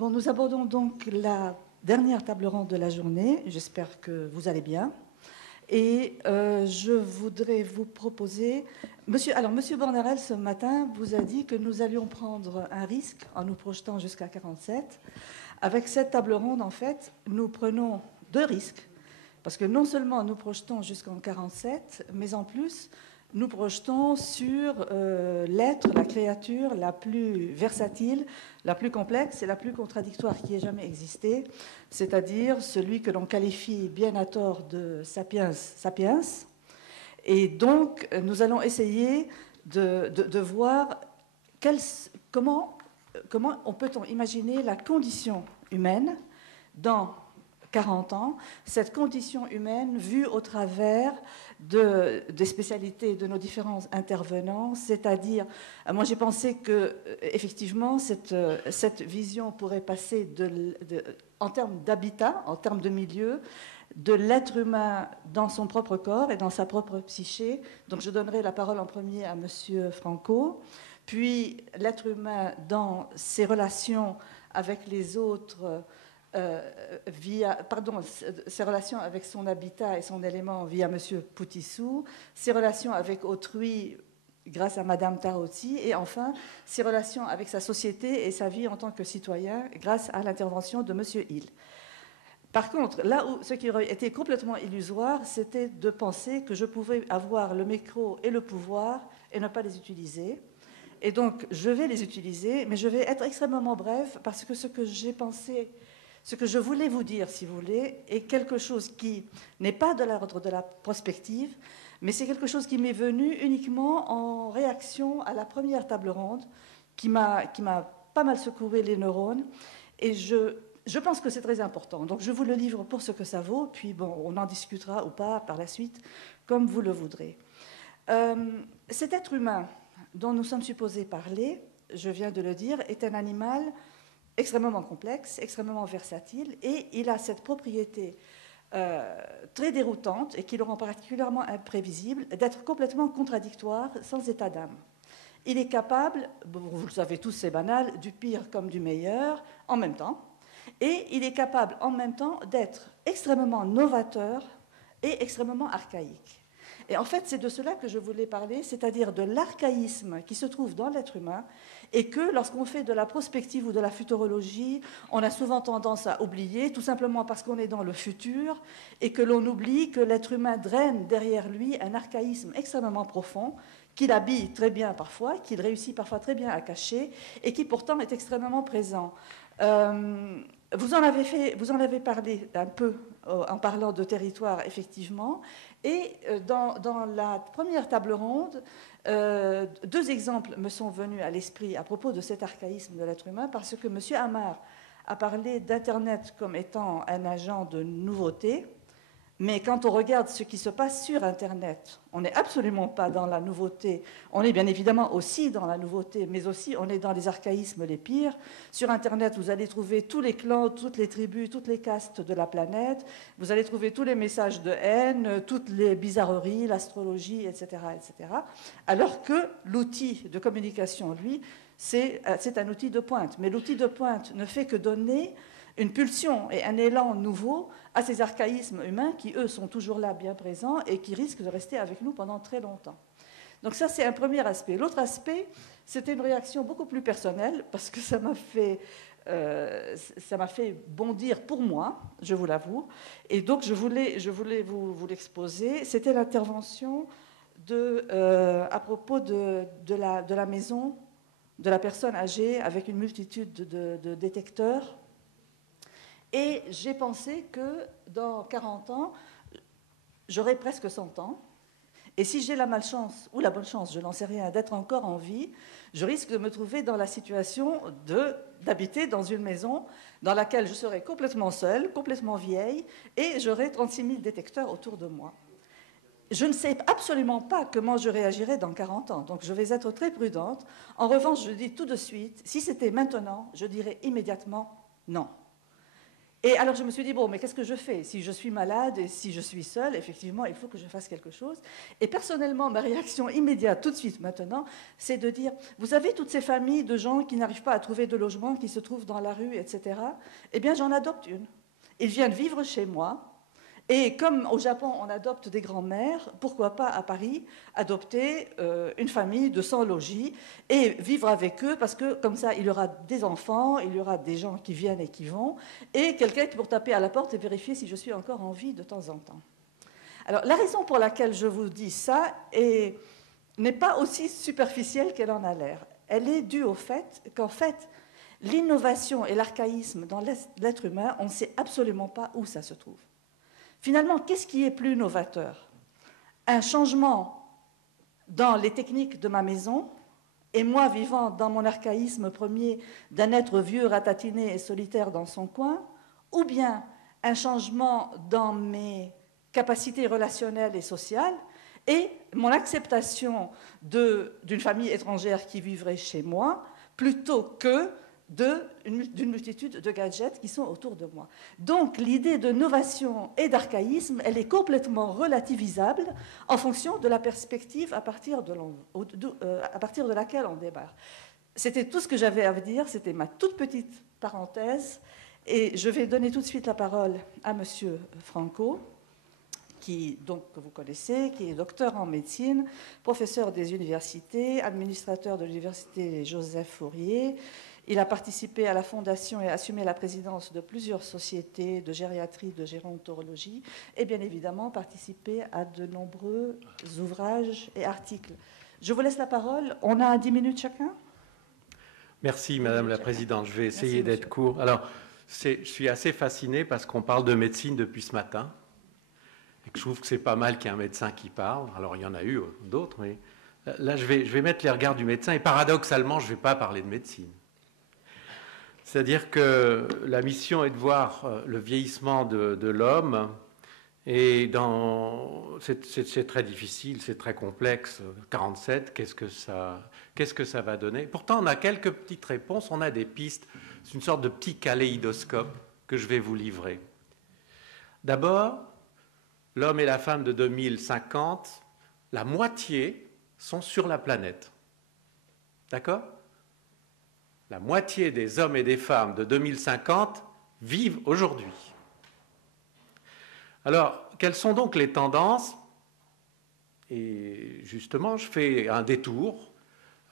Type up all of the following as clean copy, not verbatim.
Bon, nous abordons donc la dernière table ronde de la journée. J'espère que vous allez bien. Et je voudrais vous proposer... Monsieur Bornarel, ce matin, vous a dit que nous allions prendre un risque en nous projetant jusqu'à 47. Avec cette table ronde, en fait, nous prenons deux risques. Parce que non seulement nous projetons jusqu'en 47, mais en plus, nous projetons sur l'être, la créature la plus versatile, la plus complexe et la plus contradictoire qui ait jamais existé, c'est-à-dire celui que l'on qualifie bien à tort de sapiens sapiens. Et donc, nous allons essayer de voir comment peut-on imaginer la condition humaine dans 40 ans, cette condition humaine vue au travers des spécialités de nos différents intervenants, c'est-à-dire, moi j'ai pensé que effectivement cette vision pourrait passer en termes d'habitat, en termes de milieu, de l'être humain dans son propre corps et dans sa propre psyché. Donc je donnerai la parole en premier à Monsieur Franco, puis l'être humain dans ses relations avec les autres, ses relations avec son habitat et son élément via M. Poutissou, ses relations avec autrui grâce à Mme Tarotti, et enfin ses relations avec sa société et sa vie en tant que citoyen grâce à l'intervention de M. Hill. Par contre, là où ce qui aurait été complètement illusoire, c'était de penser que je pouvais avoir le micro et le pouvoir et ne pas les utiliser. Et donc, je vais les utiliser, mais je vais être extrêmement brève parce que ce que j'ai pensé, ce que je voulais vous dire, si vous voulez, est quelque chose qui n'est pas de l'ordre de la prospective, mais c'est quelque chose qui m'est venu uniquement en réaction à la première table ronde, qui m'a pas mal secoué les neurones. Et je pense que c'est très important. Donc je vous le livre pour ce que ça vaut, puis bon, on en discutera ou pas par la suite, comme vous le voudrez. Cet être humain dont nous sommes supposés parler, je viens de le dire, est un animal extrêmement complexe, extrêmement versatile, et il a cette propriété très déroutante, et qui le rend particulièrement imprévisible, d'être complètement contradictoire, sans état d'âme. Il est capable, vous le savez tous, c'est banal, du pire comme du meilleur, en même temps, et il est capable en même temps d'être extrêmement novateur et extrêmement archaïque. Et en fait, c'est de cela que je voulais parler, c'est-à-dire de l'archaïsme qui se trouve dans l'être humain et que lorsqu'on fait de la prospective ou de la futurologie, on a souvent tendance à oublier, tout simplement parce qu'on est dans le futur et que l'on oublie que l'être humain draine derrière lui un archaïsme extrêmement profond qu'il habille très bien parfois, qu'il réussit parfois très bien à cacher et qui pourtant est extrêmement présent. Vous en avez parlé un peu en parlant de territoire, effectivement. Et dans la première table ronde, deux exemples me sont venus à l'esprit à propos de cet archaïsme de l'être humain, parce que M. Amar a parlé d'Internet comme étant un agent de nouveauté. Mais quand on regarde ce qui se passe sur Internet, on n'est absolument pas dans la nouveauté. On est bien évidemment aussi dans la nouveauté, mais aussi on est dans les archaïsmes les pires. Sur Internet, vous allez trouver tous les clans, toutes les tribus, toutes les castes de la planète. Vous allez trouver tous les messages de haine, toutes les bizarreries, l'astrologie, etc., etc. Alors que l'outil de communication, lui, c'est un outil de pointe. Mais l'outil de pointe ne fait que donner une pulsion et un élan nouveau à ces archaïsmes humains qui, eux, sont toujours là, bien présents, et qui risquent de rester avec nous pendant très longtemps. Donc ça, c'est un premier aspect. L'autre aspect, c'était une réaction beaucoup plus personnelle, parce que ça m'a fait bondir pour moi, je vous l'avoue, et donc je voulais vous l'exposer. C'était l'intervention à propos de la maison, de la personne âgée, avec une multitude de détecteurs. Et j'ai pensé que dans 40 ans, j'aurai presque 100 ans. Et si j'ai la malchance, ou la bonne chance, je n'en sais rien, d'être encore en vie, je risque de me trouver dans la situation d'habiter dans une maison dans laquelle je serai complètement seule, complètement vieille, et j'aurai 36 000 détecteurs autour de moi. Je ne sais absolument pas comment je réagirai dans 40 ans, donc je vais être très prudente. En revanche, je dis tout de suite, si c'était maintenant, je dirais immédiatement non. Et alors je me suis dit, bon, mais qu'est-ce que je fais? Si je suis malade et si je suis seule, effectivement, il faut que je fasse quelque chose. Et personnellement, ma réaction immédiate, tout de suite maintenant, c'est de dire, vous avez toutes ces familles de gens qui n'arrivent pas à trouver de logement, qui se trouvent dans la rue, etc. Eh bien, j'en adopte une. Ils viennent vivre chez moi. Et comme au Japon, on adopte des grands-mères, pourquoi pas à Paris adopter une famille de 100 logis et vivre avec eux, parce que comme ça, il y aura des enfants, il y aura des gens qui viennent et qui vont, et quelqu'un qui pour taper à la porte et vérifier si je suis encore en vie de temps en temps. Alors, la raison pour laquelle je vous dis ça n'est pas aussi superficielle qu'elle en a l'air. Elle est due au fait qu'en fait, l'innovation et l'archaïsme dans l'être humain, on ne sait absolument pas où ça se trouve. Finalement, qu'est-ce qui est plus novateur? Un changement dans les techniques de ma maison, et moi vivant dans mon archaïsme premier d'un être vieux, ratatiné et solitaire dans son coin, ou bien un changement dans mes capacités relationnelles et sociales, et mon acceptation d'une famille étrangère qui vivrait chez moi, plutôt que d'une multitude de gadgets qui sont autour de moi. Donc l'idée de novation et d'archaïsme, elle est complètement relativisable en fonction de la perspective à partir de laquelle on démarre. C'était tout ce que j'avais à vous dire, c'était ma toute petite parenthèse, et je vais donner tout de suite la parole à Monsieur Franco, que vous connaissez, qui est docteur en médecine, professeur des universités, administrateur de l'université Joseph Fourier. Il a participé à la fondation et assumé la présidence de plusieurs sociétés de gériatrie, de gérontologie, et bien évidemment participé à de nombreux ouvrages et articles. Je vous laisse la parole. On a 10 minutes chacun. Merci, Madame la Présidente. Je vais essayer d'être court. Alors, je suis assez fasciné parce qu'on parle de médecine depuis ce matin. Et que je trouve que c'est pas mal qu'il y ait un médecin qui parle. Alors, il y en a eu d'autres, mais là, je vais mettre les regards du médecin. Et paradoxalement, je ne vais pas parler de médecine. C'est-à-dire que la mission est de voir le vieillissement de l'homme. Et c'est très difficile, c'est très complexe. 47, qu'est-ce que ça va donner? Pourtant, on a quelques petites réponses, on a des pistes. C'est une sorte de petit kaléidoscope que je vais vous livrer. D'abord, l'homme et la femme de 2050, la moitié sont sur la planète. D'accord? La moitié des hommes et des femmes de 2050 vivent aujourd'hui. Alors, quelles sont donc les tendances? Et justement, je fais un détour.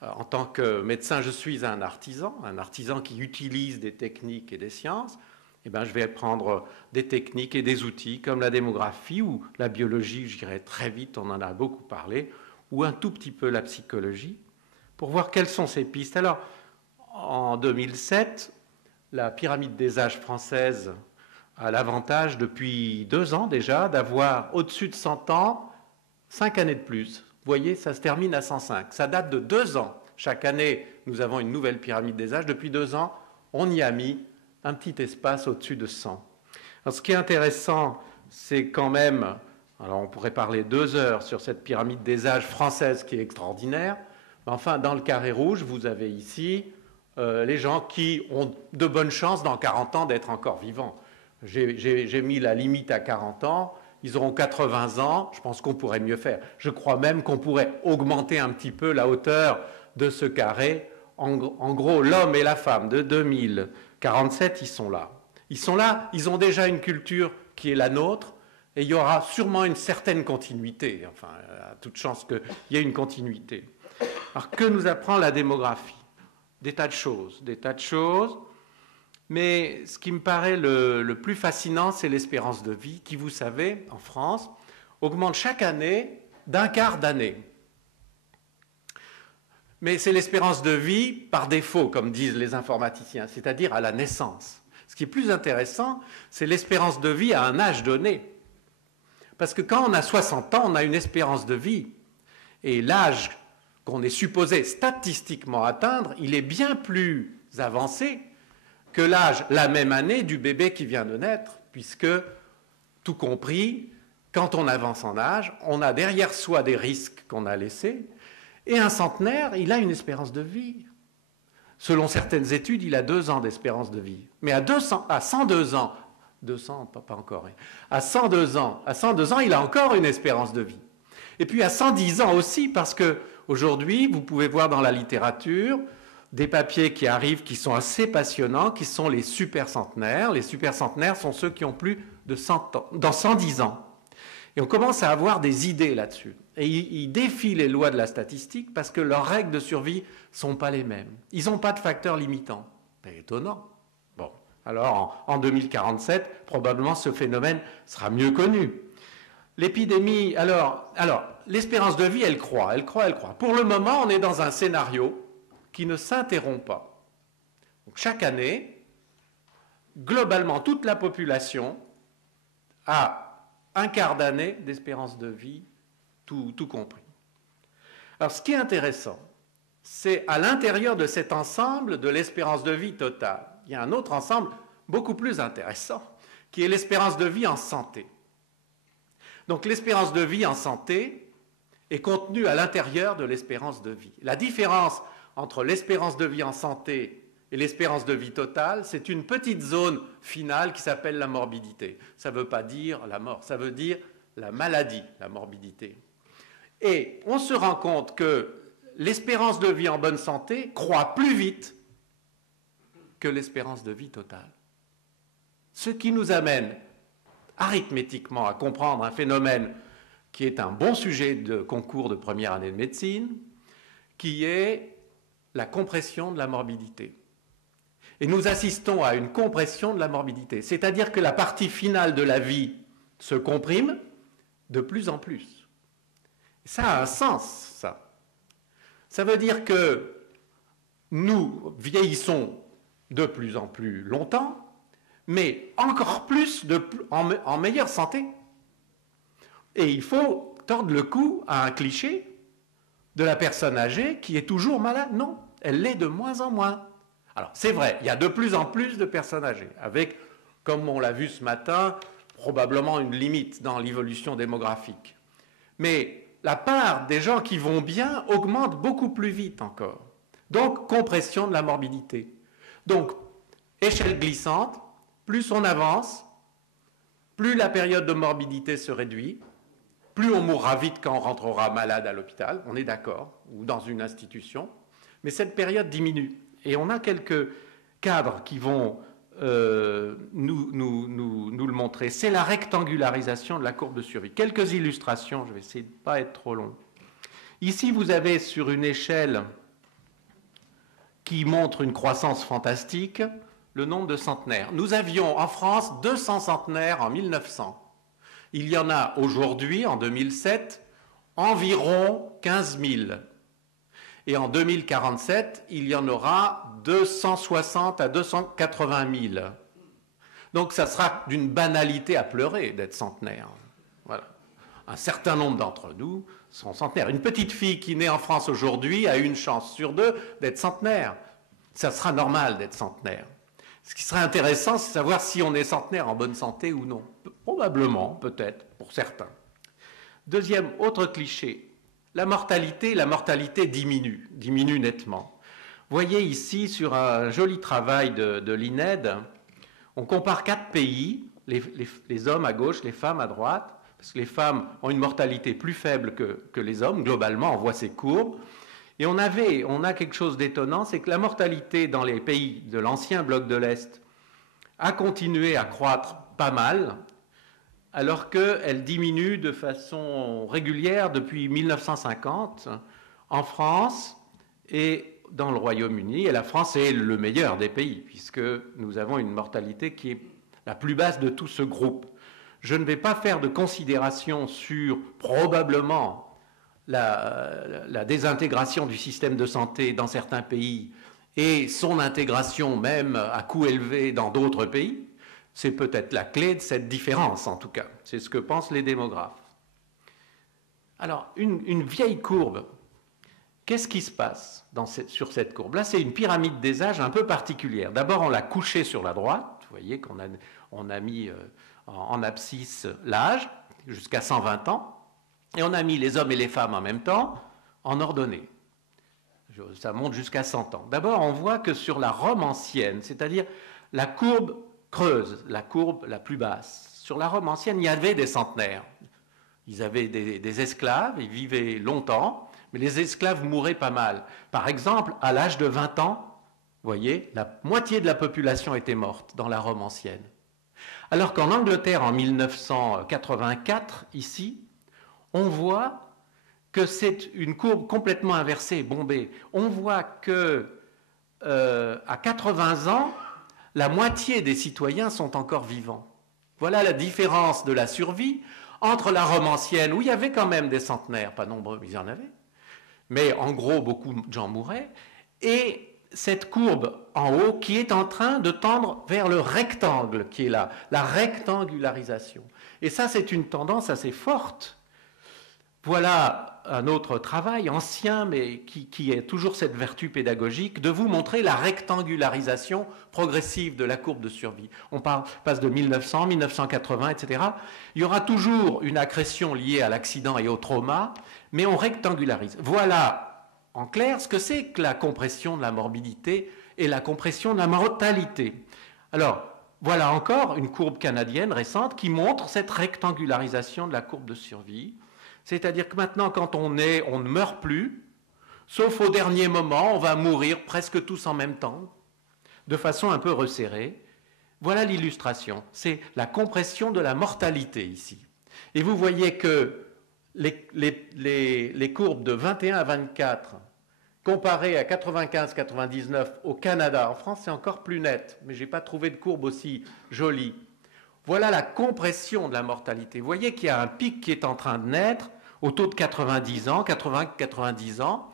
En tant que médecin, je suis un artisan qui utilise des techniques et des sciences. Eh bien, je vais prendre des techniques et des outils comme la démographie ou la biologie, je dirais très vite, on en a beaucoup parlé, ou un tout petit peu la psychologie, pour voir quelles sont ces pistes. Alors, en 2007, la pyramide des âges française a l'avantage, depuis 2 ans déjà, d'avoir au-dessus de 100 ans, 5 années de plus. Vous voyez, ça se termine à 105. Ça date de 2 ans. Chaque année, nous avons une nouvelle pyramide des âges. Depuis 2 ans, on y a mis un petit espace au-dessus de 100. Alors, ce qui est intéressant, c'est quand même, alors on pourrait parler 2 heures sur cette pyramide des âges française qui est extraordinaire, mais enfin, dans le carré rouge, vous avez ici les gens qui ont de bonnes chances dans 40 ans d'être encore vivants. J'ai mis la limite à 40 ans, ils auront 80 ans, je pense qu'on pourrait mieux faire. Je crois même qu'on pourrait augmenter un petit peu la hauteur de ce carré. En gros, l'homme et la femme de 2047, ils sont là. Ils sont là, ils ont déjà une culture qui est la nôtre, et il y aura sûrement une certaine continuité. Enfin, il y a toute chance qu'il y ait une continuité. Alors, que nous apprend la démographie? Des tas de choses. Mais ce qui me paraît le plus fascinant, c'est l'espérance de vie qui, vous savez, en France, augmente chaque année d'1/4 d'année. Mais c'est l'espérance de vie par défaut, comme disent les informaticiens, c'est-à-dire à la naissance. Ce qui est plus intéressant, c'est l'espérance de vie à un âge donné. Parce que quand on a 60 ans, on a une espérance de vie. Et l'âge qu'on est supposé statistiquement atteindre, il est bien plus avancé que l'âge, la même année, du bébé qui vient de naître, puisque, tout compris, quand on avance en âge, on a derrière soi des risques qu'on a laissés, et un centenaire, il a une espérance de vie. Selon certaines études, il a 2 ans d'espérance de vie. Mais à 102 ans, 200, pas encore. À 102 ans, il a encore une espérance de vie. Et puis à 110 ans aussi, parce qu'aujourd'hui, vous pouvez voir dans la littérature des papiers qui arrivent qui sont assez passionnants, qui sont les supercentenaires. Les supercentenaires sont ceux qui ont plus de 100 ans, dans 110 ans. Et on commence à avoir des idées là-dessus. Et ils défient les lois de la statistique parce que leurs règles de survie ne sont pas les mêmes. Ils n'ont pas de facteurs limitants. C'est étonnant. Bon, alors en 2047, probablement ce phénomène sera mieux connu. L'épidémie, alors l'espérance de vie, elle croît. Pour le moment, on est dans un scénario qui ne s'interrompt pas. Donc, chaque année, globalement, toute la population a un quart d'année d'espérance de vie, tout compris. Alors, ce qui est intéressant, c'est à l'intérieur de cet ensemble de l'espérance de vie totale, il y a un autre ensemble beaucoup plus intéressant, qui est l'espérance de vie en santé. Donc, l'espérance de vie en santé est contenue à l'intérieur de l'espérance de vie. La différence entre l'espérance de vie en santé et l'espérance de vie totale, c'est une petite zone finale qui s'appelle la morbidité. Ça ne veut pas dire la mort, ça veut dire la maladie, la morbidité. Et on se rend compte que l'espérance de vie en bonne santé croît plus vite que l'espérance de vie totale. Ce qui nous amène arithmétiquement à comprendre un phénomène qui est un bon sujet de concours de première année de médecine, qui est la compression de la morbidité. Et nous assistons à une compression de la morbidité, c'est-à-dire que la partie finale de la vie se comprime de plus en plus. Ça a un sens, ça. Ça veut dire que nous vieillissons de plus en plus longtemps, mais encore plus en meilleure santé. Et il faut tordre le cou à un cliché de la personne âgée qui est toujours malade. Non, elle l'est de moins en moins. Alors, c'est vrai, il y a de plus en plus de personnes âgées, avec, comme on l'a vu ce matin, probablement une limite dans l'évolution démographique. Mais la part des gens qui vont bien augmente beaucoup plus vite encore. Donc, compression de la morbidité. Donc, échelle glissante, plus on avance, plus la période de morbidité se réduit, plus on mourra vite quand on rentrera malade à l'hôpital, on est d'accord, ou dans une institution, mais cette période diminue. Et on a quelques cadres qui vont nous le montrer. C'est la rectangularisation de la courbe de survie. Quelques illustrations, je vais essayer de ne pas être trop long. Ici, vous avez sur une échelle qui montre une croissance fantastique, le nombre de centenaires. Nous avions en France 200 centenaires en 1900. Il y en a aujourd'hui, en 2007, environ 15 000. Et en 2047, il y en aura 260 à 280 000. Donc ça sera d'une banalité à pleurer d'être centenaire. Voilà. Un certain nombre d'entre nous sont centenaires. Une petite fille qui naît en France aujourd'hui a une chance sur deux d'être centenaire. Ça sera normal d'être centenaire. Ce qui serait intéressant, c'est de savoir si on est centenaire en bonne santé ou non. Probablement, peut-être, pour certains. Deuxième, autre cliché. La mortalité diminue nettement. Vous voyez ici, sur un joli travail de l'INED, on compare 4 pays, les hommes à gauche, les femmes à droite, parce que les femmes ont une mortalité plus faible que les hommes, globalement, on voit ces courbes. Et on a quelque chose d'étonnant, c'est que la mortalité dans les pays de l'ancien bloc de l'Est a continué à croître pas mal, alors qu'elle diminue de façon régulière depuis 1950 en France et dans le Royaume-Uni. Et la France est le meilleur des pays, puisque nous avons une mortalité qui est la plus basse de tout ce groupe. Je ne vais pas faire de considération sur probablement la désintégration du système de santé dans certains pays et son intégration même à coût élevé dans d'autres pays. C'est peut-être la clé de cette différence, en tout cas. C'est ce que pensent les démographes. Alors, une vieille courbe, qu'est-ce qui se passe sur cette courbe? Là, c'est une pyramide des âges un peu particulière. D'abord, on l'a couchée sur la droite. Vous voyez qu'on a mis en abscisse l'âge, jusqu'à 120 ans. Et on a mis les hommes et les femmes en même temps, en ordonnée. Ça monte jusqu'à 100 ans. D'abord, on voit que sur la Rome ancienne, c'est-à-dire la courbe creuse la courbe la plus basse. Sur la Rome ancienne, il y avait des centenaires. Ils avaient des esclaves, ils vivaient longtemps, mais les esclaves mouraient pas mal. Par exemple, à l'âge de 20 ans, vous voyez, la moitié de la population était morte dans la Rome ancienne. Alors qu'en Angleterre, en 1984, ici, on voit que c'est une courbe complètement inversée, bombée. On voit que à 80 ans, la moitié des citoyens sont encore vivants. Voilà la différence de la survie entre la Rome ancienne, où il y avait quand même des centenaires, pas nombreux, mais il y en avait, mais en gros, beaucoup de gens mouraient, et cette courbe en haut qui est en train de tendre vers le rectangle qui est là, la rectangularisation. Et ça, c'est une tendance assez forte. Voilà un autre travail ancien, mais qui a toujours cette vertu pédagogique, de vous montrer la rectangularisation progressive de la courbe de survie. On passe de 1900, 1980, etc. Il y aura toujours une accrétion liée à l'accident et au trauma, mais on rectangularise. Voilà, en clair, ce que c'est que la compression de la morbidité et la compression de la mortalité. Alors, voilà encore une courbe canadienne récente qui montre cette rectangularisation de la courbe de survie. C'est-à-dire que maintenant, quand on est, on ne meurt plus, sauf au dernier moment, on va mourir presque tous en même temps, de façon un peu resserrée. Voilà l'illustration. C'est la compression de la mortalité ici. Et vous voyez que les courbes de 21 à 24, comparées à 95-99 au Canada, en France, c'est encore plus net, mais je n'ai pas trouvé de courbe aussi jolie. Voilà la compression de la mortalité. Vous voyez qu'il y a un pic qui est en train de naître au taux de 90 ans, 80-90 ans,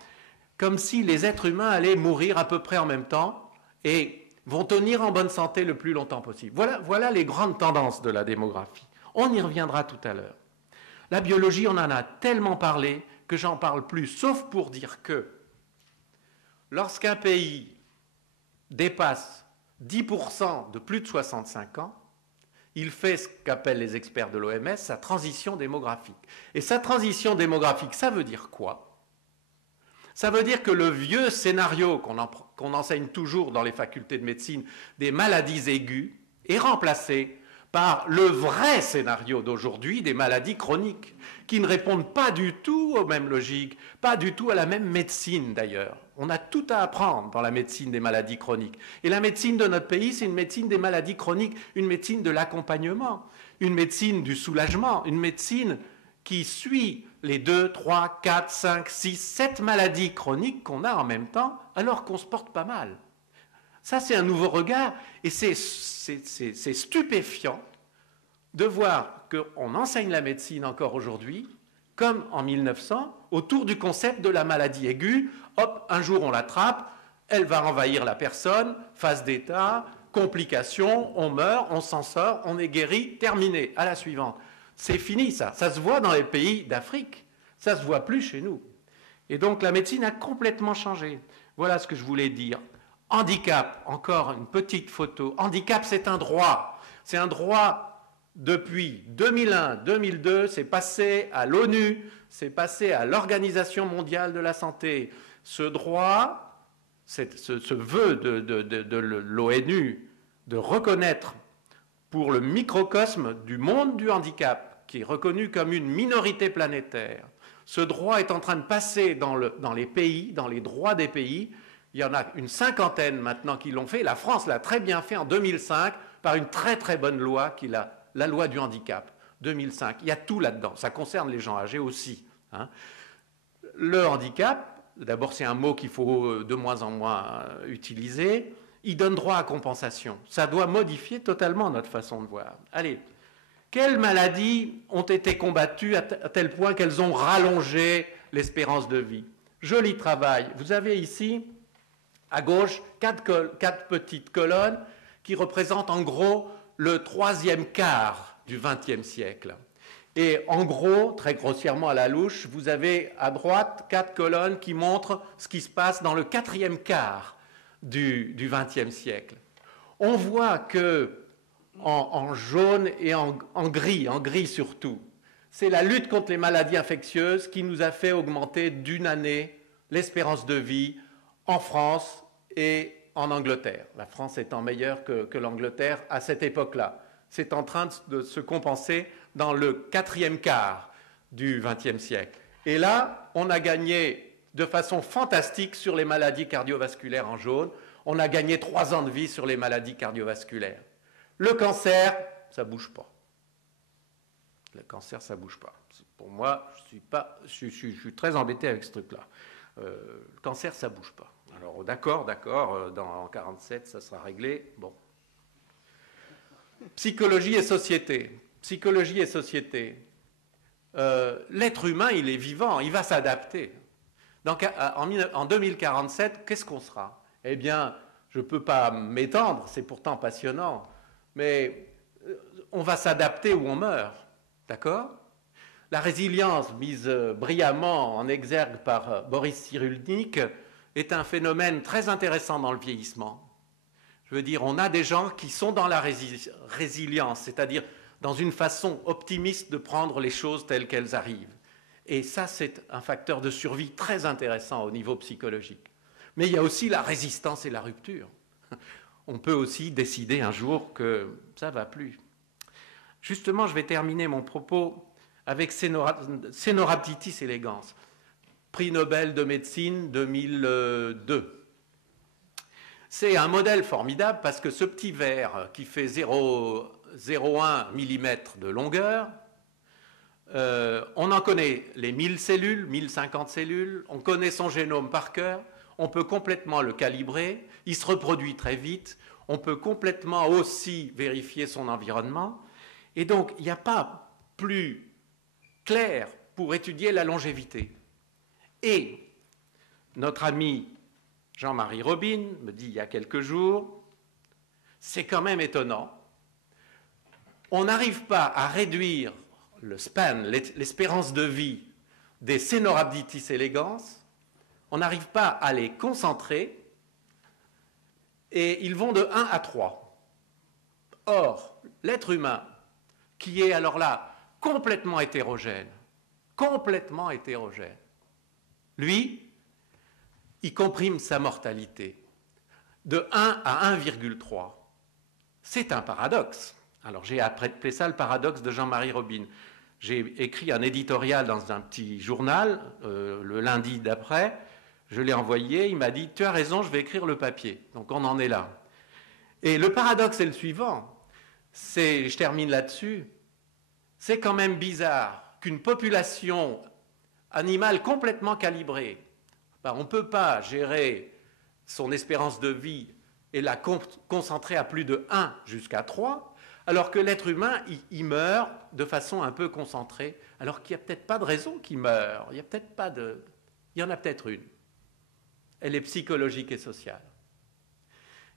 comme si les êtres humains allaient mourir à peu près en même temps et vont tenir en bonne santé le plus longtemps possible. Voilà les grandes tendances de la démographie. On y reviendra tout à l'heure. La biologie, on en a tellement parlé que j'en parle plus, sauf pour dire que lorsqu'un pays dépasse 10% de plus de 65 ans, il fait ce qu'appellent les experts de l'OMS sa transition démographique. Et sa transition démographique, ça veut dire quoi? Ça veut dire que le vieux scénario qu'on enseigne toujours dans les facultés de médecine des maladies aiguës est remplacé par le vrai scénario d'aujourd'hui des maladies chroniques, qui ne répondent pas du tout aux mêmes logiques, pas du tout à la même médecine d'ailleurs. On a tout à apprendre dans la médecine des maladies chroniques. Et la médecine de notre pays, c'est une médecine des maladies chroniques, une médecine de l'accompagnement, une médecine du soulagement, une médecine qui suit les 2, 3, 4, 5, 6, 7 maladies chroniques qu'on a en même temps, alors qu'on se porte pas mal. Ça, c'est un nouveau regard, et c'est stupéfiant de voir qu'on enseigne la médecine encore aujourd'hui, comme en 1900, autour du concept de la maladie aiguë. Hop, un jour on l'attrape, elle va envahir la personne, phase d'état, complications, on meurt, on s'en sort, on est guéri, terminé, à la suivante. C'est fini ça, ça se voit dans les pays d'Afrique, ça ne se voit plus chez nous. Et donc la médecine a complètement changé. Voilà ce que je voulais dire. Handicap, encore une petite photo. Handicap, c'est un droit. C'est un droit depuis 2001-2002, c'est passé à l'ONU, c'est passé à l'Organisation mondiale de la santé. Ce droit, ce vœu de l'ONU de reconnaître pour le microcosme du monde du handicap, qui est reconnu comme une minorité planétaire, ce droit est en train de passer dans les pays, dans les droits des pays. Il y en a une cinquantaine maintenant qui l'ont fait. La France l'a très bien fait en 2005 par une très très bonne loi, la loi du handicap, 2005. Il y a tout là-dedans. Ça concerne les gens âgés aussi. Hein. Le handicap, d'abord c'est un mot qu'il faut de moins en moins utiliser, il donne droit à compensation. Ça doit modifier totalement notre façon de voir. Allez, quelles maladies ont été combattues à tel point qu'elles ont rallongé l'espérance de vie? Joli travail. Vous avez ici, à gauche, quatre petites colonnes qui représentent en gros le troisième quart du XXe siècle. Et en gros, très grossièrement à la louche, vous avez à droite 4 colonnes qui montrent ce qui se passe dans le quatrième quart du XXe siècle. On voit que en jaune et en gris surtout, c'est la lutte contre les maladies infectieuses qui nous a fait augmenter d'une année l'espérance de vie en France et en Angleterre, la France étant meilleure que l'Angleterre à cette époque-là. C'est en train de se compenser dans le quatrième quart du XXe siècle. Et là, on a gagné de façon fantastique sur les maladies cardiovasculaires en jaune. On a gagné 3 ans de vie sur les maladies cardiovasculaires. Le cancer, ça ne bouge pas. Le cancer, ça ne bouge pas. Pour moi, je suis très embêté avec ce truc-là. Le cancer, ça ne bouge pas. Alors, d'accord, dans 1947, ça sera réglé. Bon. Psychologie et société. Psychologie et société. L'être humain, il est vivant, il va s'adapter. Donc, en 2047, qu'est-ce qu'on sera? Eh bien, je ne peux pas m'étendre, c'est pourtant passionnant, mais on va s'adapter ou on meurt. D'accord? La résilience, mise brillamment en exergue par Boris Cyrulnik, est un phénomène très intéressant dans le vieillissement. Je veux dire, on a des gens qui sont dans la résilience, c'est-à-dire dans une façon optimiste de prendre les choses telles qu'elles arrivent. Et ça, c'est un facteur de survie très intéressant au niveau psychologique. Mais il y a aussi la résistance et la rupture. On peut aussi décider un jour que ça ne va plus. Justement, je vais terminer mon propos avec Caenorhabditis elegans, prix Nobel de médecine 2002. C'est un modèle formidable parce que ce petit ver qui fait 0,01 mm de longueur, on en connaît les 1000 cellules, 1050 cellules, on connaît son génome par cœur, on peut complètement le calibrer, il se reproduit très vite, on peut complètement aussi vérifier son environnement. Et donc, il n'y a pas plus clair pour étudier la longévité. Et notre ami Jean-Marie Robin me dit il y a quelques jours, c'est quand même étonnant, on n'arrive pas à réduire le span, l'espérance de vie des Caenorhabditis elegans, on n'arrive pas à les concentrer, et ils vont de 1 à 3. Or, l'être humain, qui est alors là complètement hétérogène, lui, il comprime sa mortalité de 1 à 1,3. C'est un paradoxe. Alors j'ai appelé ça le paradoxe de Jean-Marie Robin. J'ai écrit un éditorial dans un petit journal le lundi d'après. Je l'ai envoyé, il m'a dit « Tu as raison, je vais écrire le papier ». Donc on en est là. Et le paradoxe est le suivant. Je termine là-dessus. C'est quand même bizarre qu'une population animale complètement calibrée, on ne peut pas gérer son espérance de vie et la concentrer à plus de 1 jusqu'à 3, alors que l'être humain, il meurt de façon un peu concentrée, alors qu'il n'y a peut-être pas de raison qu'il meure, il y en a peut-être une. Elle est psychologique et sociale.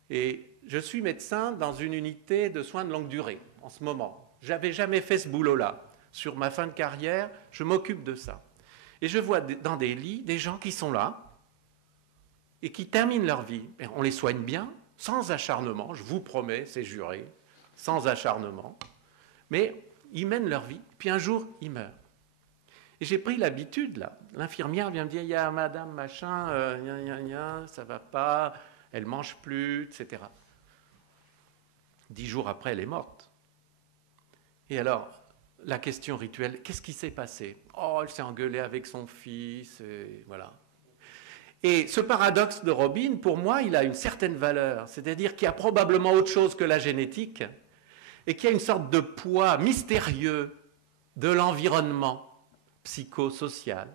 Et je suis médecin dans une unité de soins de longue durée en ce moment. Je n'avais jamais fait ce boulot-là. Sur ma fin de carrière, je m'occupe de ça. Et je vois dans des lits des gens qui sont là et qui terminent leur vie. On les soigne bien, sans acharnement, je vous promets, c'est juré, sans acharnement. Mais ils mènent leur vie, puis un jour, ils meurent. Et j'ai pris l'habitude, là. L'infirmière vient me dire, il y a madame machin, ça va pas, elle mange plus, etc. 10 jours après, elle est morte. Et alors, la question rituelle, qu'est-ce qui s'est passé? Oh, elle s'est engueulée avec son fils, et voilà. Et ce paradoxe de Robin, pour moi, il a une certaine valeur. C'est-à-dire qu'il y a probablement autre chose que la génétique et qu'il y a une sorte de poids mystérieux de l'environnement psychosocial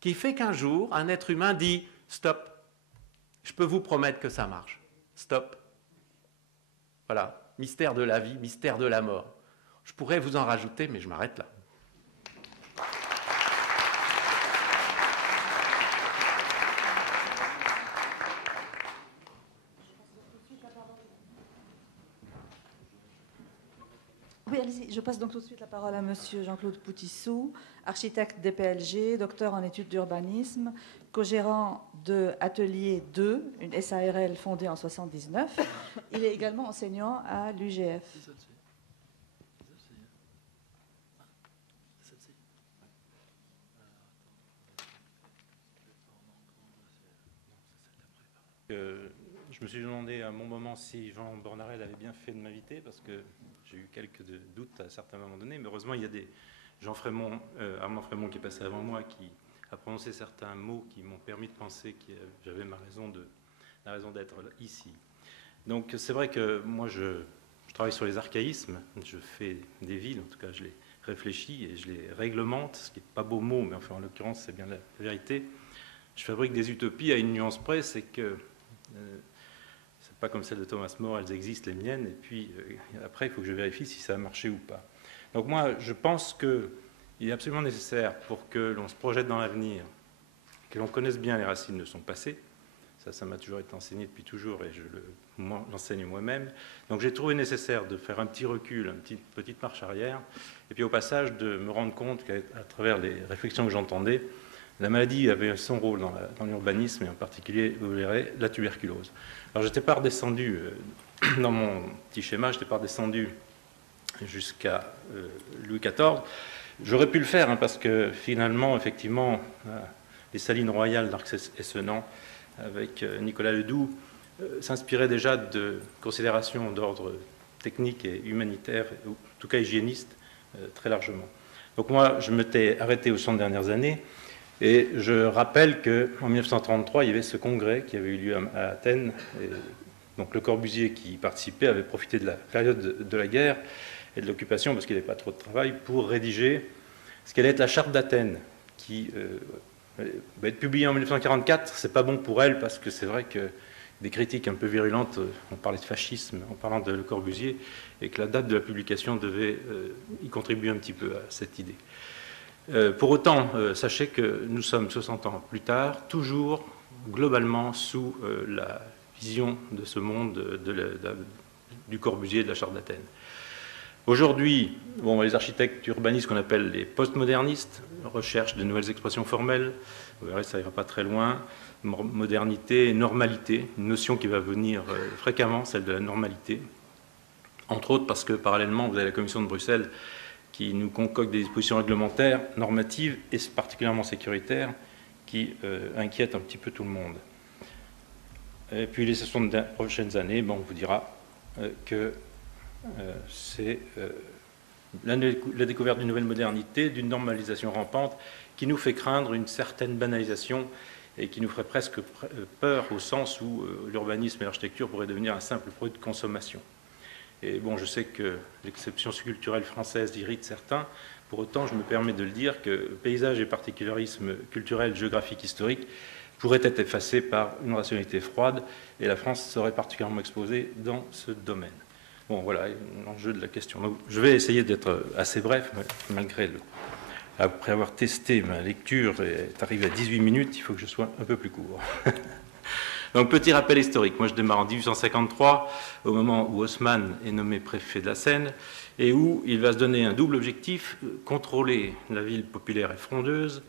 qui fait qu'un jour, un être humain dit « Stop, je peux vous promettre que ça marche. Stop. » Voilà, mystère de la vie, mystère de la mort. Je pourrais vous en rajouter, mais je m'arrête là. Oui, allez-y. Je passe donc tout de suite la parole à Monsieur Jean-Claude Poutissou, architecte DPLG, docteur en études d'urbanisme, co-gérant de Atelier 2, une SARL fondée en 1979. Il est également enseignant à l'UGF. je me suis demandé à un bon moment si Jean Bornarel avait bien fait de m'inviter, parce que j'ai eu quelques doutes à certains moments donnés, mais heureusement, il y a des Armand Frémont qui est passé avant moi, qui a prononcé certains mots qui m'ont permis de penser que j'avais la raison d'être ici. Donc c'est vrai que moi, je travaille sur les archaïsmes, je fais des villes, en tout cas je les réfléchis et je les réglemente, ce qui n'est pas beau mot, mais enfin en l'occurrence c'est bien la vérité. Je fabrique des utopies à une nuance près, c'est que c'est pas comme celle de Thomas More, elles existent, les miennes, et puis après il faut que je vérifie si ça a marché ou pas. Donc moi je pense qu'il est absolument nécessaire pour que l'on se projette dans l'avenir, que l'on connaisse bien les racines de son passé. Ça m'a toujours été enseigné depuis toujours et je l'enseigne moi-même. Donc j'ai trouvé nécessaire de faire un petit recul, une petite marche arrière, et puis au passage de me rendre compte qu'à travers les réflexions que j'entendais, la maladie avait son rôle dans l'urbanisme, et en particulier, vous verrez, la tuberculose. Alors je n'étais pas redescendu, dans mon petit schéma, je n'étais pas redescendu jusqu'à Louis XIV. J'aurais pu le faire, hein, parce que finalement, effectivement, les salines royales d'Arc-et-Senans, avec Nicolas Ledoux, s'inspirait déjà de considérations d'ordre technique et humanitaire, ou en tout cas hygiéniste, très largement. Donc moi, je m'étais arrêté aux 100 dernières années, et je rappelle qu'en 1933, il y avait ce congrès qui avait eu lieu à Athènes, et donc le Corbusier qui y participait avait profité de la période de la guerre et de l'occupation, parce qu'il n'y avait pas trop de travail, pour rédiger ce qu'allait être la charte d'Athènes, qui va être publiée en 1944. C'est pas bon pour elle, parce que c'est vrai que des critiques un peu virulentes ont parlé de fascisme en parlant de Le Corbusier, et que la date de la publication devait y contribuer un petit peu à cette idée. Pour autant, sachez que nous sommes 60 ans plus tard, toujours globalement sous la vision de ce monde du Corbusier et de la charte d'Athènes. Aujourd'hui, les architectes urbanistes qu'on appelle les postmodernistes recherchent de nouvelles expressions formelles. Vous verrez, ça n'ira pas très loin. Modernité, normalité, une notion qui va venir fréquemment, celle de la normalité. Entre autres parce que parallèlement, vous avez la Commission de Bruxelles qui nous concocte des dispositions réglementaires, normatives et particulièrement sécuritaires qui inquiètent un petit peu tout le monde. Et puis les 60 prochaines années, on vous dira que c'est la découverte d'une nouvelle modernité, d'une normalisation rampante qui nous fait craindre une certaine banalisation et qui nous ferait presque peur au sens où l'urbanisme et l'architecture pourraient devenir un simple produit de consommation. Et je sais que l'exception culturelle française irrite certains. Pour autant, je me permets de le dire que paysage et particularisme culturel, géographique, historique pourraient être effacés par une rationalité froide, et la France serait particulièrement exposée dans ce domaine. Voilà l'enjeu de la question. Donc, je vais essayer d'être assez bref, malgré après avoir testé ma lecture et est arrivé à 18 minutes, il faut que je sois un peu plus court. Donc, petit rappel historique. Moi, je démarre en 1853, au moment où Haussmann est nommé préfet de la Seine, et où il va se donner un double objectif, contrôler la ville populaire et frondeuse,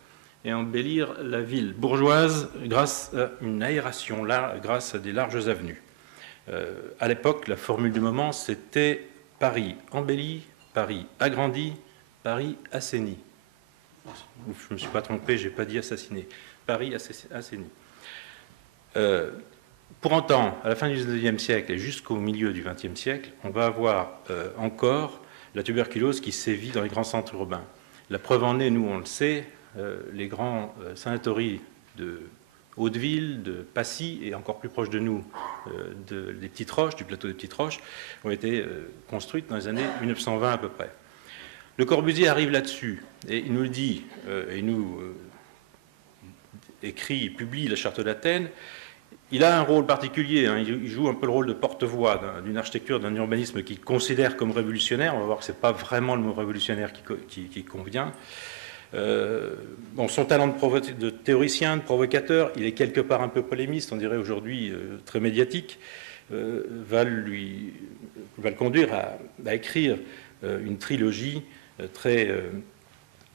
et embellir la ville bourgeoise grâce à une aération, grâce à des larges avenues. À l'époque, la formule du moment, c'était Paris embelli, Paris agrandi, Paris assaini. Je ne me suis pas trompé, je n'ai pas dit assassiné. Paris assaini. Pour autant, à la fin du XIXe siècle et jusqu'au milieu du XXe siècle, on va avoir encore la tuberculose qui sévit dans les grands centres urbains. La preuve en est, nous on le sait, les grands sanatories de Hauteville, de Passy et encore plus proche de nous, des Petites Roches, du plateau des Petites Roches, ont été construites dans les années 1920 à peu près. Le Corbusier arrive là-dessus et il nous le dit, et nous écrit et publie la charte d'Athènes. Il a un rôle particulier, hein, il joue un peu le rôle de porte-voix d'une architecture, d'un urbanisme qu'il considère comme révolutionnaire. On va voir que ce n'est pas vraiment le mot révolutionnaire qui convient. Son talent de théoricien, de provocateur, il est quelque part un peu polémiste, on dirait aujourd'hui très médiatique, va le conduire à écrire une trilogie très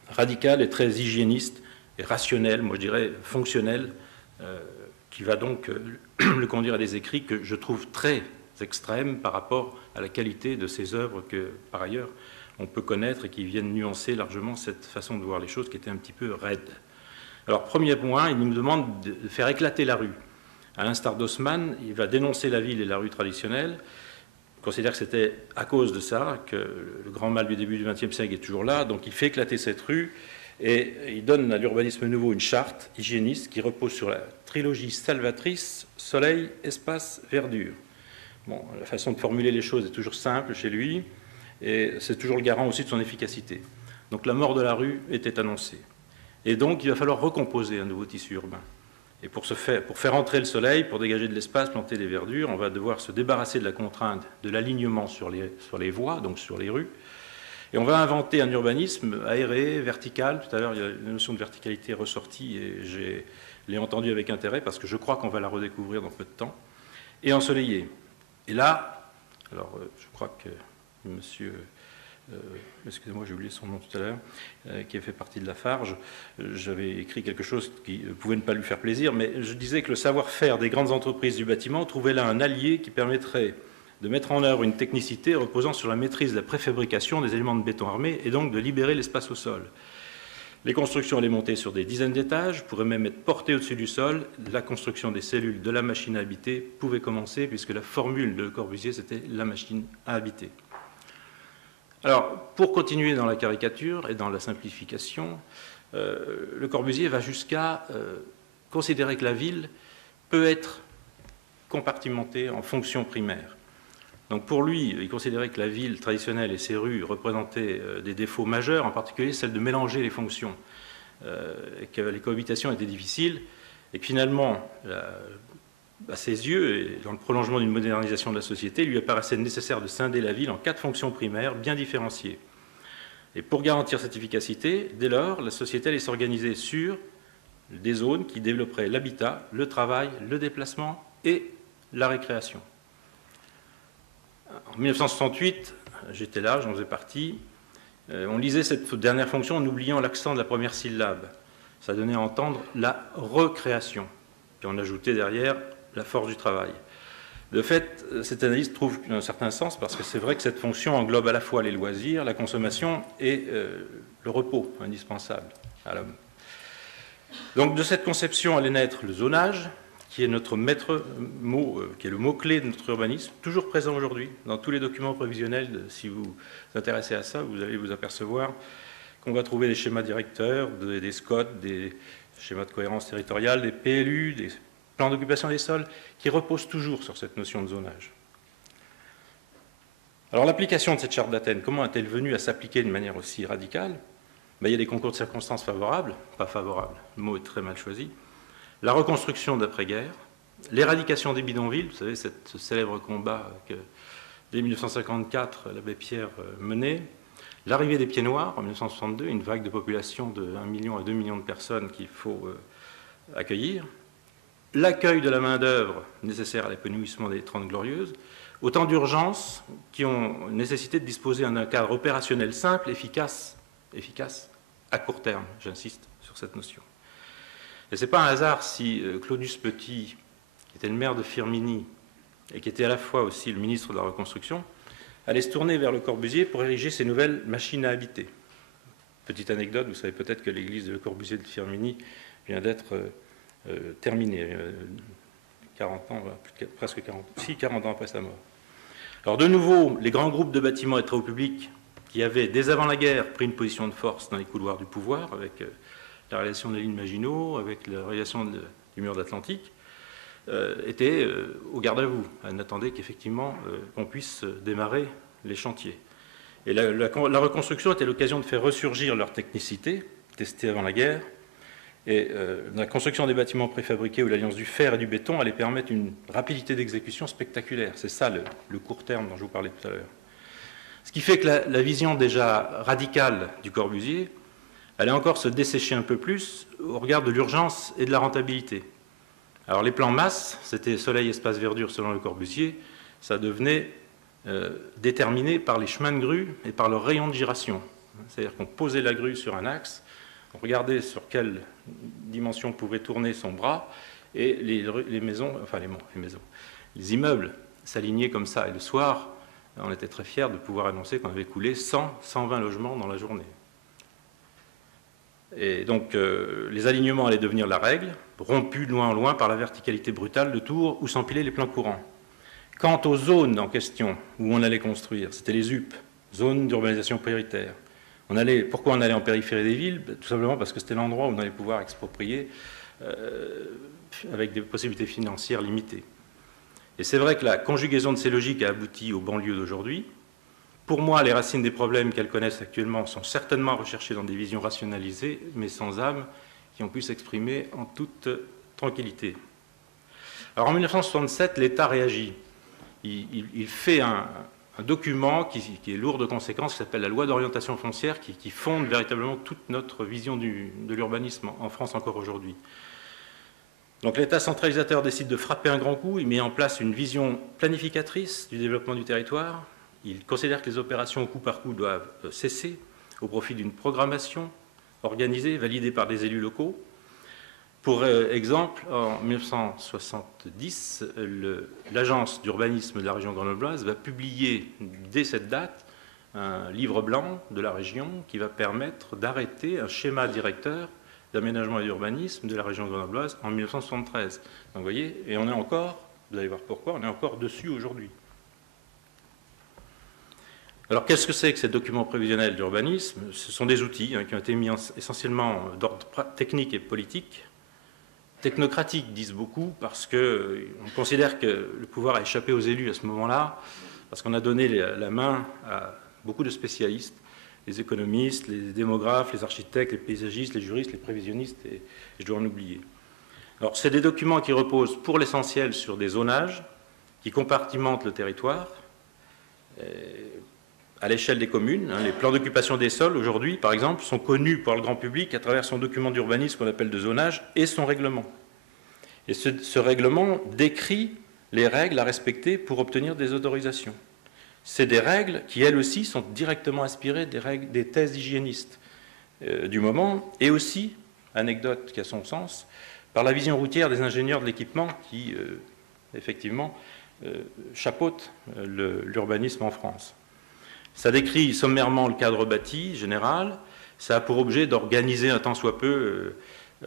radicale et très hygiéniste et rationnelle, moi je dirais fonctionnelle, qui va donc le conduire à des écrits que je trouve très extrêmes par rapport à la qualité de ces œuvres que, par ailleurs, on peut connaître et qui viennent nuancer largement cette façon de voir les choses qui était un petit peu raide. Alors, premier point, il nous demande de faire éclater la rue. À l'instar d'Haussmann, il va dénoncer la ville et la rue traditionnelle, considère que c'était à cause de ça que le grand mal du début du XXe siècle est toujours là, donc il fait éclater cette rue et il donne à l'urbanisme nouveau une charte hygiéniste qui repose sur la trilogie salvatrice soleil, espace, verdure. Bon, la façon de formuler les choses est toujours simple chez lui et c'est toujours le garant aussi de son efficacité. Donc la mort de la rue était annoncée. Et donc il va falloir recomposer un nouveau tissu urbain. Et pour faire entrer le soleil, pour dégager de l'espace, planter des verdures, on va devoir se débarrasser de la contrainte de l'alignement sur les voies, donc sur les rues. Et on va inventer un urbanisme aéré, vertical. Tout à l'heure, il y a la notion de verticalité ressortie et je l'ai entendue avec intérêt parce que je crois qu'on va la redécouvrir dans peu de temps. Et ensoleillé. Et là, alors je crois que monsieur... excusez-moi, j'ai oublié son nom tout à l'heure, qui a fait partie de Lafarge. J'avais écrit quelque chose qui pouvait ne pas lui faire plaisir, mais je disais que le savoir-faire des grandes entreprises du bâtiment trouvait là un allié qui permettrait de mettre en œuvre une technicité reposant sur la maîtrise de la préfabrication des éléments de béton armé et donc de libérer l'espace au sol. Les constructions allaient monter sur des dizaines d'étages, pourraient même être portées au-dessus du sol. La construction des cellules de la machine à habiter pouvait commencer puisque la formule de Le Corbusier, c'était la machine à habiter. Alors, pour continuer dans la caricature et dans la simplification, Le Corbusier va jusqu'à considérer que la ville peut être compartimentée en fonctions primaires. Donc pour lui, il considérait que la ville traditionnelle et ses rues représentaient des défauts majeurs, en particulier celle de mélanger les fonctions, et que les cohabitations étaient difficiles, et que finalement, à ses yeux, et dans le prolongement d'une modernisation de la société, il lui apparaissait nécessaire de scinder la ville en 4 fonctions primaires bien différenciées. Et pour garantir cette efficacité, dès lors, la société allait s'organiser sur des zones qui développeraient l'habitat, le travail, le déplacement et la récréation. En 1968, j'étais là, j'en faisais partie, on lisait cette dernière fonction en oubliant l'accent de la première syllabe. Ça donnait à entendre la recréation. Puis on ajoutait derrière la force du travail. De fait, cette analyse trouve un certain sens parce que c'est vrai que cette fonction englobe à la fois les loisirs, la consommation et le repos indispensable à l'homme. Donc de cette conception allait naître le zonage, qui est notre maître mot, qui est le mot-clé de notre urbanisme, toujours présent aujourd'hui dans tous les documents prévisionnels. Si vous vous intéressez à ça, vous allez vous apercevoir qu'on va trouver des schémas directeurs, des SCOT, des schémas de cohérence territoriale, des PLU, des plans d'occupation des sols, qui reposent toujours sur cette notion de zonage. Alors l'application de cette charte d'Athènes, comment est-elle venue à s'appliquer de manière aussi radicale? Il y a des concours de circonstances favorables, pas favorables, le mot est très mal choisi. La reconstruction d'après-guerre, l'éradication des bidonvilles, vous savez, ce célèbre combat que dès 1954 l'abbé Pierre menait, l'arrivée des Pieds Noirs en 1962, une vague de population de 1 million à 2 millions de personnes qu'il faut accueillir, l'accueil de la main-d'œuvre nécessaire à l'épanouissement des 30 Glorieuses, autant d'urgences qui ont nécessité de disposer d'un cadre opérationnel simple, efficace à court terme, j'insiste sur cette notion. Et ce n'est pas un hasard si Claudius Petit, qui était le maire de Firminy et qui était à la fois aussi le ministre de la Reconstruction, allait se tourner vers Le Corbusier pour ériger ces nouvelles machines à habiter. Petite anecdote, vous savez peut-être que l'église de Le Corbusier de Firminy vient d'être terminée, 40 ans, presque 40 ans après sa mort. Alors de nouveau, les grands groupes de bâtiments et travaux publics qui avaient, dès avant la guerre, pris une position de force dans les couloirs du pouvoir, avec la réalisation de la ligne Maginot, avec la réalisation du mur d'Atlantique, étaient au garde à vous. On attendait qu'effectivement qu'on puisse démarrer les chantiers. Et la reconstruction était l'occasion de faire ressurgir leur technicité, testée avant la guerre, et la construction des bâtiments préfabriqués où l'alliance du fer et du béton allait permettre une rapidité d'exécution spectaculaire. C'est ça le court terme dont je vous parlais tout à l'heure. Ce qui fait que la vision déjà radicale du Corbusier allait encore se dessécher un peu plus au regard de l'urgence et de la rentabilité. Alors les plans masse, c'était soleil, espace, verdure selon Le Corbusier, ça devenait déterminé par les chemins de grue et par leur rayon de giration. C'est-à-dire qu'on posait la grue sur un axe, on regardait sur quelle dimension pouvait tourner son bras, et les maisons, les immeubles s'alignaient comme ça. Et le soir, on était très fiers de pouvoir annoncer qu'on avait coulé 100-120 logements dans la journée. Et donc les alignements allaient devenir la règle, rompus de loin en loin par la verticalité brutale de tours où s'empilaient les plans courants. Quant aux zones en question où on allait construire, c'était les ZUP, zones d'urbanisation prioritaire. Pourquoi on allait en périphérie des villes? Tout simplement parce que c'était l'endroit où on allait pouvoir exproprier avec des possibilités financières limitées. Et c'est vrai que la conjugaison de ces logiques a abouti aux banlieues d'aujourd'hui. Pour moi, les racines des problèmes qu'elles connaissent actuellement sont certainement recherchées dans des visions rationalisées, mais sans âme, qui ont pu s'exprimer en toute tranquillité. Alors en 1967, l'État réagit. Il fait un document qui est lourd de conséquences, qui s'appelle la loi d'orientation foncière, qui fonde véritablement toute notre vision de l'urbanisme en France encore aujourd'hui. Donc l'État centralisateur décide de frapper un grand coup, il met en place une vision planificatrice du développement du territoire, il considère que les opérations au coup par coup doivent cesser au profit d'une programmation organisée, validée par des élus locaux. Pour exemple, en 1970, l'agence d'urbanisme de la région grenobloise va publier dès cette date un livre blanc de la région qui va permettre d'arrêter un schéma directeur d'aménagement et d'urbanisme de la région grenobloise en 1973. Donc vous voyez, et on est encore, vous allez voir pourquoi, on est encore dessus aujourd'hui. Alors qu'est-ce que c'est que ces documents prévisionnels d'urbanisme? Ce sont des outils qui ont été mis essentiellement d'ordre technique et politique. Technocratiques, disent beaucoup, parce qu'on considère que le pouvoir a échappé aux élus à ce moment-là, parce qu'on a donné la main à beaucoup de spécialistes, les économistes, les démographes, les architectes, les paysagistes, les juristes, les prévisionnistes, et je dois en oublier. Alors, c'est des documents qui reposent pour l'essentiel sur des zonages, qui compartimentent le territoire, à l'échelle des communes. Les plans d'occupation des sols, aujourd'hui, par exemple, sont connus par le grand public à travers son document d'urbanisme qu'on appelle de zonage et son règlement. Et ce règlement décrit les règles à respecter pour obtenir des autorisations. C'est des règles qui, elles aussi, sont directement inspirées des thèses hygiénistes du moment, et aussi, anecdote qui a son sens, par la vision routière des ingénieurs de l'équipement qui, effectivement, chapeautent l'urbanisme en France. Ça décrit sommairement le cadre bâti général, ça a pour objet d'organiser un tant soit peu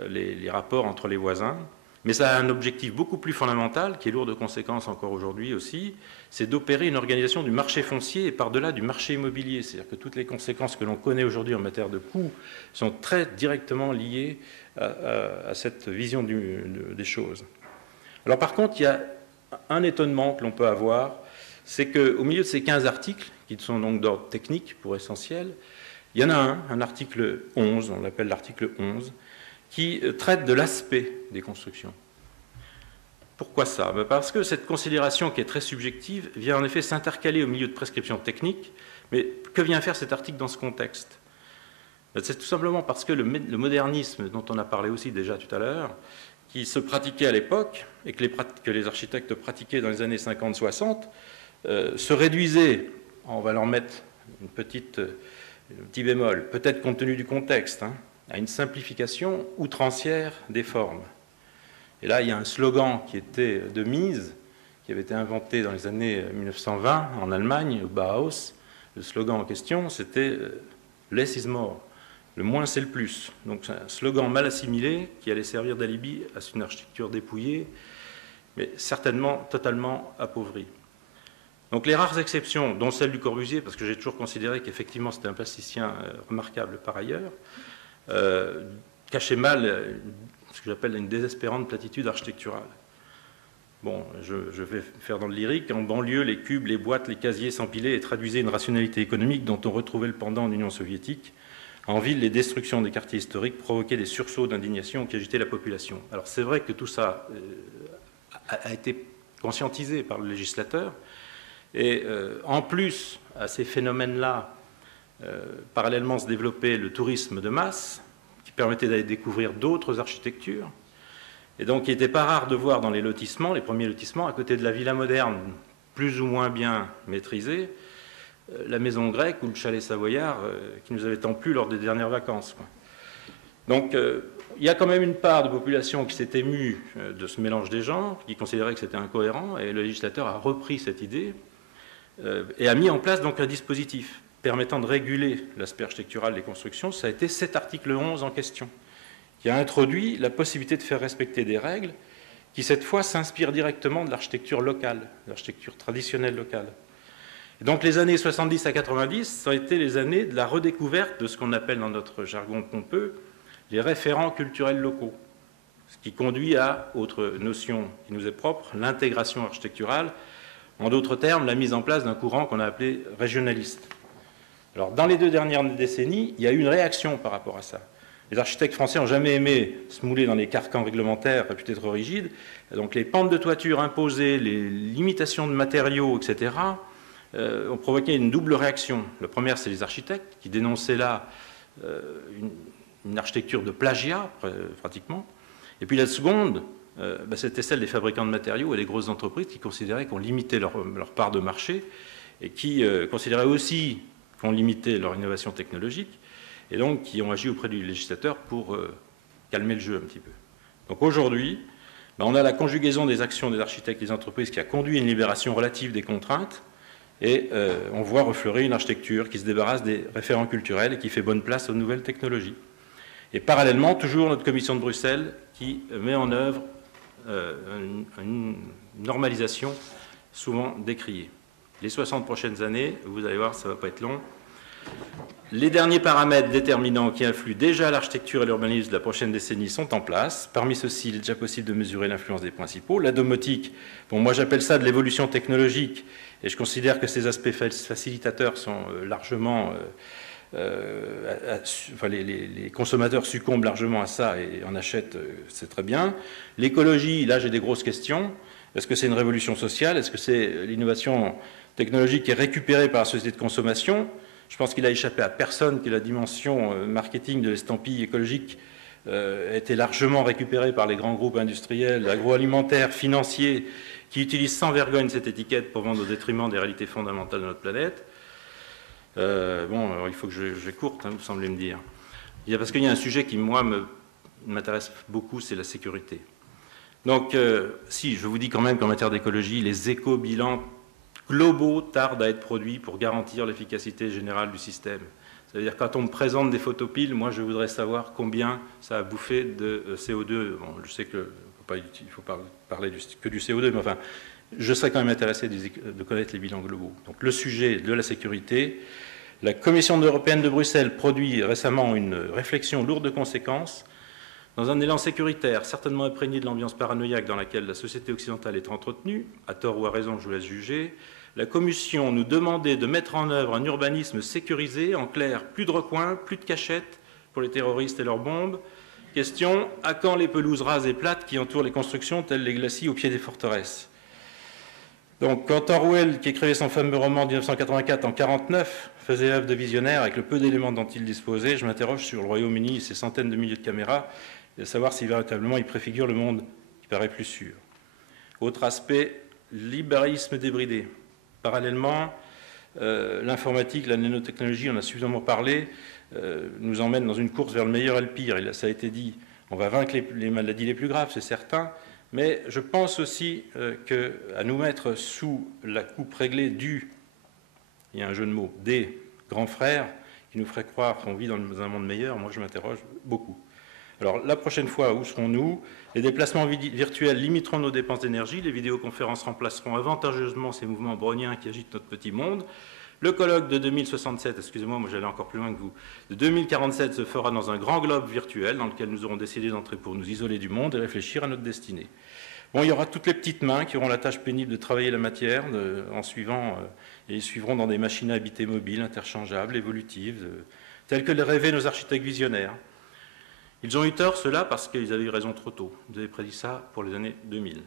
les rapports entre les voisins, mais ça a un objectif beaucoup plus fondamental, qui est lourd de conséquences encore aujourd'hui aussi, c'est d'opérer une organisation du marché foncier et par-delà du marché immobilier. C'est-à-dire que toutes les conséquences que l'on connaît aujourd'hui en matière de coûts sont très directement liées à cette vision des choses. Alors par contre, il y a un étonnement que l'on peut avoir, c'est qu'au milieu de ces 15 articles, qui sont donc d'ordre technique pour essentiel, il y en a un article 11, on l'appelle l'article 11, qui traite de l'aspect des constructions. Pourquoi ça? Parce que cette considération qui est très subjective vient en effet s'intercaler au milieu de prescriptions techniques, mais que vient faire cet article dans ce contexte? C'est tout simplement parce que le modernisme, dont on a parlé aussi déjà tout à l'heure, qui se pratiquait à l'époque, et que les architectes pratiquaient dans les années 50-60, se réduisait, on va leur mettre un petit bémol, peut-être compte tenu du contexte, à une simplification outrancière des formes. Et là, il y a un slogan qui était de mise, qui avait été inventé dans les années 1920 en Allemagne, au Bauhaus. Le slogan en question, c'était « Less is more ». Le moins, c'est le plus. Donc, c'est un slogan mal assimilé qui allait servir d'alibi à une architecture dépouillée, mais certainement totalement appauvrie. Donc, les rares exceptions, dont celle du Corbusier, parce que j'ai toujours considéré qu'effectivement, c'était un plasticien remarquable par ailleurs, cachait mal ce que j'appelle une désespérante platitude architecturale. Bon, je vais faire dans le lyrique. En banlieue, les cubes, les boîtes, les casiers s'empilaient et traduisaient une rationalité économique dont on retrouvait le pendant en Union soviétique. En ville, les destructions des quartiers historiques provoquaient des sursauts d'indignation qui agitaient la population. Alors c'est vrai que tout ça a été conscientisé par le législateur. Et en plus, à ces phénomènes-là, parallèlement se développait le tourisme de masse, qui permettait d'aller découvrir d'autres architectures. Et donc, il n'était pas rare de voir dans les lotissements, les premiers lotissements, à côté de la villa moderne, plus ou moins bien maîtrisée, la maison grecque ou le chalet savoyard qui nous avait tant plu lors des dernières vacances. Donc, il y a quand même une part de population qui s'est émue de ce mélange des genres, qui considérait que c'était incohérent, et le législateur a repris cette idée et a mis en place donc un dispositif permettant de réguler l'aspect architectural des constructions, ça a été cet article 11 en question, qui a introduit la possibilité de faire respecter des règles qui, cette fois, s'inspirent directement de l'architecture locale, de l'architecture traditionnelle locale. Et donc les années 70 à 90, ça a été les années de la redécouverte de ce qu'on appelle dans notre jargon pompeux les référents culturels locaux, ce qui conduit à autre notion qui nous est propre, l'intégration architecturale, en d'autres termes, la mise en place d'un courant qu'on a appelé régionaliste. Alors, dans les 2 dernières décennies, il y a eu une réaction par rapport à ça. Les architectes français n'ont jamais aimé se mouler dans les carcans réglementaires réputés trop rigides. Donc, les pentes de toiture imposées, les limitations de matériaux, etc., ont provoqué une double réaction. La première, c'est les architectes qui dénonçaient là une architecture de plagiat, pratiquement. Et puis la seconde, c'était celle des fabricants de matériaux et des grosses entreprises qui considéraient qu'on limitait leur part de marché et qui considéraient aussi qu'on limitait leur innovation technologique et donc qui ont agi auprès du législateur pour calmer le jeu un petit peu. Donc aujourd'hui, on a la conjugaison des actions des architectes et des entreprises qui a conduit à une libération relative des contraintes et on voit refleurir une architecture qui se débarrasse des référents culturels et qui fait bonne place aux nouvelles technologies. Et parallèlement, toujours notre commission de Bruxelles qui met en œuvre une normalisation souvent décriée. Les 60 prochaines années, vous allez voir, ça ne va pas être long. Les derniers paramètres déterminants qui influent déjà l'architecture et l'urbanisme de la prochaine décennie sont en place. Parmi ceux-ci, il est déjà possible de mesurer l'influence des principaux. La domotique, moi j'appelle ça de l'évolution technologique, et je considère que ces aspects facilitateurs sont largement... les consommateurs succombent largement à ça et en achètent, c'est très bien. L'écologie, là j'ai des grosses questions. Est-ce que c'est une révolution sociale? Est-ce que c'est l'innovation technologique qui est récupérée par la société de consommation? Je pense qu'il a échappé à personne que la dimension marketing de l'estampille écologique a été largement récupérée par les grands groupes industriels, agroalimentaires, financiers, qui utilisent sans vergogne cette étiquette pour vendre au détriment des réalités fondamentales de notre planète. Alors il faut que je courte, vous semblez me dire. Parce qu'il y a un sujet qui, moi, m'intéresse beaucoup, c'est la sécurité. Donc, si, je vous dis quand même qu'en matière d'écologie, les éco-bilans globaux tardent à être produits pour garantir l'efficacité générale du système. C'est-à-dire, quand on me présente des photopiles, moi, je voudrais savoir combien ça a bouffé de CO2. Bon, je sais qu'il ne faut pas parler que du CO2, mais enfin, je serais quand même intéressé de connaître les bilans globaux. Donc, le sujet de la sécurité, la Commission européenne de Bruxelles produit récemment une réflexion lourde de conséquences dans un élan sécuritaire, certainement imprégné de l'ambiance paranoïaque dans laquelle la société occidentale est entretenue, à tort ou à raison, je vous laisse juger. La Commission nous demandait de mettre en œuvre un urbanisme sécurisé, en clair, plus de recoins, plus de cachettes pour les terroristes et leurs bombes. Question, à quand les pelouses rases et plates qui entourent les constructions, telles les glacis au pied des forteresses? Donc, quand Orwell, qui écrivait son fameux roman en 1984 en 1949, faisait œuvre de visionnaire avec le peu d'éléments dont il disposait, je m'interroge sur le Royaume-Uni et ses centaines de milliers de caméras, et de savoir si véritablement il préfigure le monde qui paraît plus sûr. Autre aspect, libéralisme débridé. Parallèlement, l'informatique, la nanotechnologie, on en a suffisamment parlé, nous emmène dans une course vers le meilleur et le pire. Et là, ça a été dit, on va vaincre les maladies les plus graves, c'est certain, mais je pense aussi qu'à nous mettre sous la coupe réglée il y a un jeu de mots, des grands frères qui nous feraient croire qu'on vit dans un monde meilleur, moi je m'interroge beaucoup. Alors la prochaine fois, où serons-nous? Les déplacements virtuels limiteront nos dépenses d'énergie, les vidéoconférences remplaceront avantageusement ces mouvements browniens qui agitent notre petit monde. Le colloque de 2067, excusez-moi, moi j'allais encore plus loin que vous, de 2047 se fera dans un grand globe virtuel dans lequel nous aurons décidé d'entrer pour nous isoler du monde et réfléchir à notre destinée. Bon, il y aura toutes les petites mains qui auront la tâche pénible de travailler la matière en suivant, et ils suivront dans des machines à habiter mobiles, interchangeables, évolutives, telles que les rêvaient nos architectes visionnaires. Ils ont eu tort, cela, parce qu'ils avaient eu raison trop tôt. Ils avaient prédit ça pour les années 2000.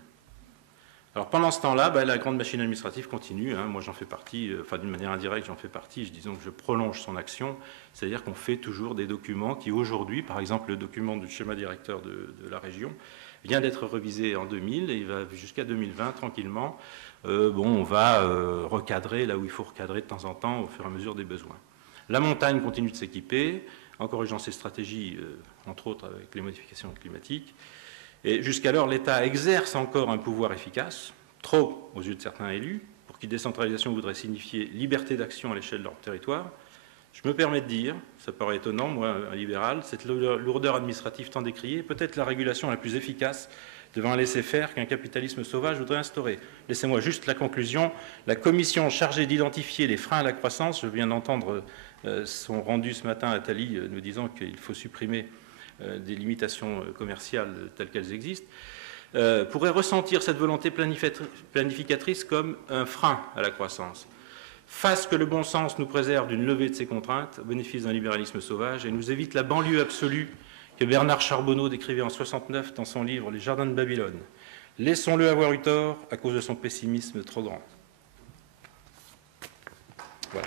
Alors pendant ce temps-là, la grande machine administrative continue. Moi j'en fais partie, d'une manière indirecte j'en fais partie, disons que je prolonge son action, c'est-à-dire qu'on fait toujours des documents qui aujourd'hui, par exemple le document du schéma directeur de la région, vient d'être revisé en 2000 et il va jusqu'à 2020 tranquillement. On va recadrer là où il faut recadrer de temps en temps au fur et à mesure des besoins. La montagne continue de s'équiper, en corrigeant ses stratégies, entre autres avec les modifications climatiques. Et jusqu'alors, l'État exerce encore un pouvoir efficace, trop aux yeux de certains élus, pour qui décentralisation voudrait signifier liberté d'action à l'échelle de leur territoire. Je me permets de dire, ça paraît étonnant, moi, un libéral, cette lourdeur administrative tant décriée est peut-être la régulation la plus efficace devant un laisser-faire qu'un capitalisme sauvage voudrait instaurer. Laissez-moi juste la conclusion. La commission chargée d'identifier les freins à la croissance, je viens d'entendre son rendu ce matin à Attali nous disant qu'il faut supprimer des limitations commerciales telles qu'elles existent, pourrait ressentir cette volonté planificatrice comme un frein à la croissance. Fasse que le bon sens nous préserve d'une levée de ces contraintes au bénéfice d'un libéralisme sauvage et nous évite la banlieue absolue que Bernard Charbonneau décrivait en 1969 dans son livre « Les jardins de Babylone ». Laissons-le avoir eu tort à cause de son pessimisme trop grand. Voilà.